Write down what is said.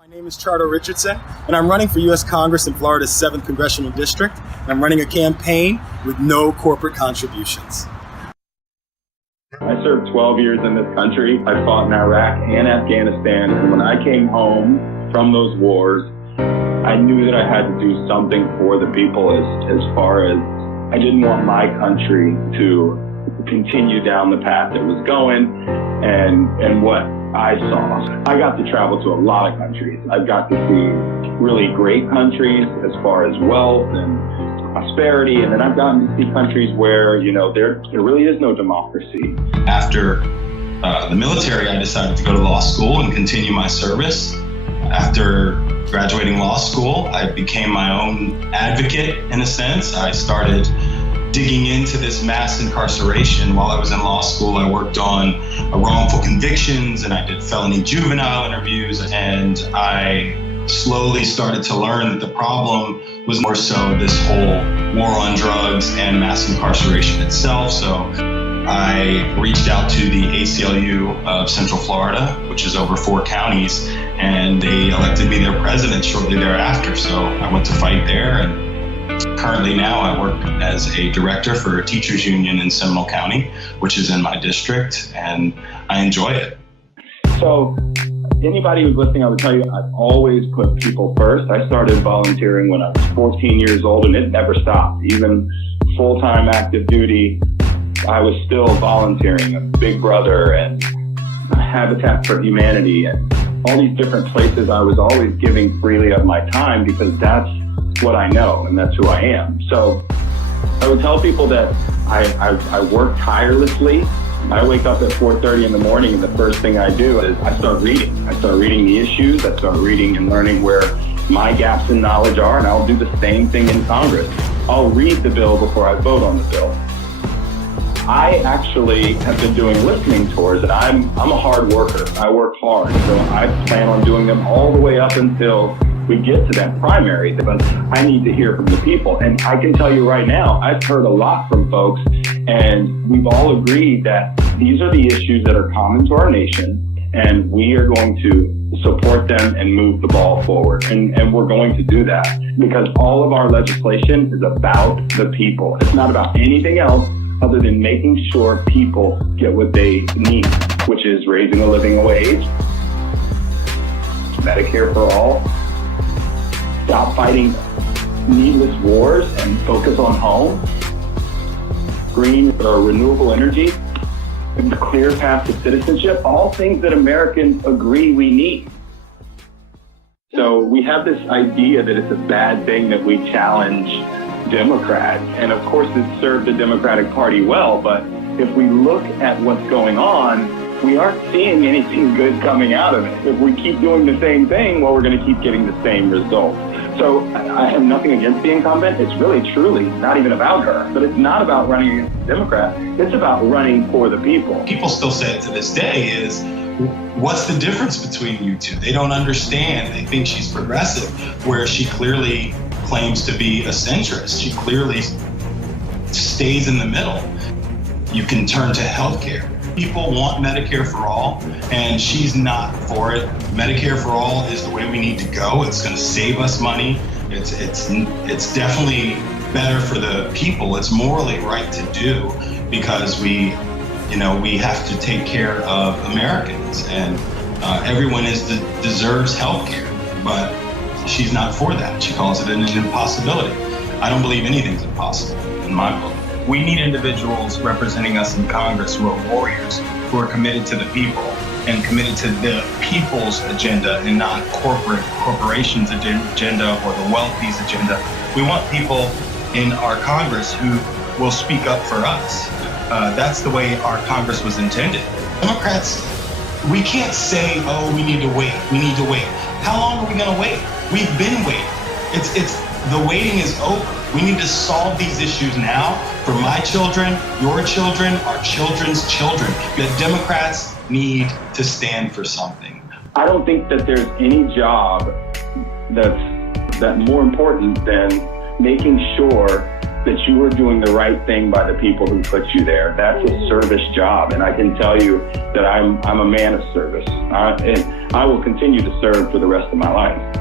My name is Chardo Richardson, and I'm running for U.S. Congress in Florida's 7th Congressional District. And I'm running a campaign with no corporate contributions. I served 12 years in this country. I fought in Iraq and Afghanistan. And when I came home from those wars, I knew that I had to do something for the people as far as I didn't want my country to continue down the path it was going and what I saw. I got to travel to a lot of countries. I've got to see really great countries as far as wealth and prosperity, and then I've gotten to see countries where, there really is no democracy. After the military, I decided to go to law school and continue my service. After graduating law school, I became my own advocate in a sense. I started digging into this mass incarceration. While I was in law school, I worked on wrongful convictions and I did felony juvenile interviews, and I slowly started to learn that the problem was more so this whole war on drugs and mass incarceration itself. So I reached out to the ACLU of Central Florida, which is over 4 counties, and they elected me their president shortly thereafter. So I went to fight there, and currently now I work as a director for a teachers union in Seminole County, which is in my district, and I enjoy it. So anybody who's listening, I would tell you, I've always put people first. I started volunteering when I was 14 years old, and it never stopped. Even full-time active duty, I was still volunteering. Big Brother and Habitat for Humanity and all these different places. I was always giving freely of my time because that's what I know and that's who I am. So I would tell people that I work tirelessly. I wake up at 4:30 in the morning, and the first thing I do is I start reading. I start reading the issues. I start reading and learning where my gaps in knowledge are, and I'll do the same thing in Congress. I'll read the bill before I vote on the bill. I actually have been doing listening tours, and I'm a hard worker. I work hard, so I plan on doing them all the way up until we get to that primary, but I need to hear from the people. And I can tell you right now, I've heard a lot from folks, and we've all agreed that these are the issues that are common to our nation, and we are going to support them and move the ball forward. And we're going to do that because all of our legislation is about the people. It's not about anything else other than making sure people get what they need, which is raising a living wage, Medicare for all, stop fighting needless wars and focus on home, green or renewable energy, and the clear path to citizenship, all things that Americans agree we need. So we have this idea that it's a bad thing that we challenge Democrats, and of course it served the Democratic Party well, but if we look at what's going on, we aren't seeing anything good coming out of it. If we keep doing the same thing, well, we're going to keep getting the same results. So I have nothing against the incumbent. It's really, truly not even about her. But it's not about running against the Democrat. It's about running for the people. People still say it to this day is, what's the difference between you two? They don't understand. They think she's progressive, where she clearly claims to be a centrist. She clearly stays in the middle. You can turn to healthcare. People want Medicare for all, and she's not for it. Medicare for all is the way we need to go. It's going to save us money. It's definitely better for the people. It's morally right to do because we have to take care of Americans, and everyone deserves healthcare, but she's not for that. She calls it an impossibility. I don't believe anything's impossible in my book. We need individuals representing us in Congress who are warriors, who are committed to the people and committed to the people's agenda and not corporations' agenda or the wealthy's agenda. We want people in our Congress who will speak up for us. That's the way our Congress was intended. Democrats, we can't say, oh, we need to wait. How long are we going to wait? We've been waiting. The waiting is over. We need to solve these issues now for my children, your children, our children's children. The Democrats need to stand for something. I don't think that there's any job that's more important than making sure that you are doing the right thing by the people who put you there. That's a service job, and I can tell you that I'm a man of service. And I will continue to serve for the rest of my life.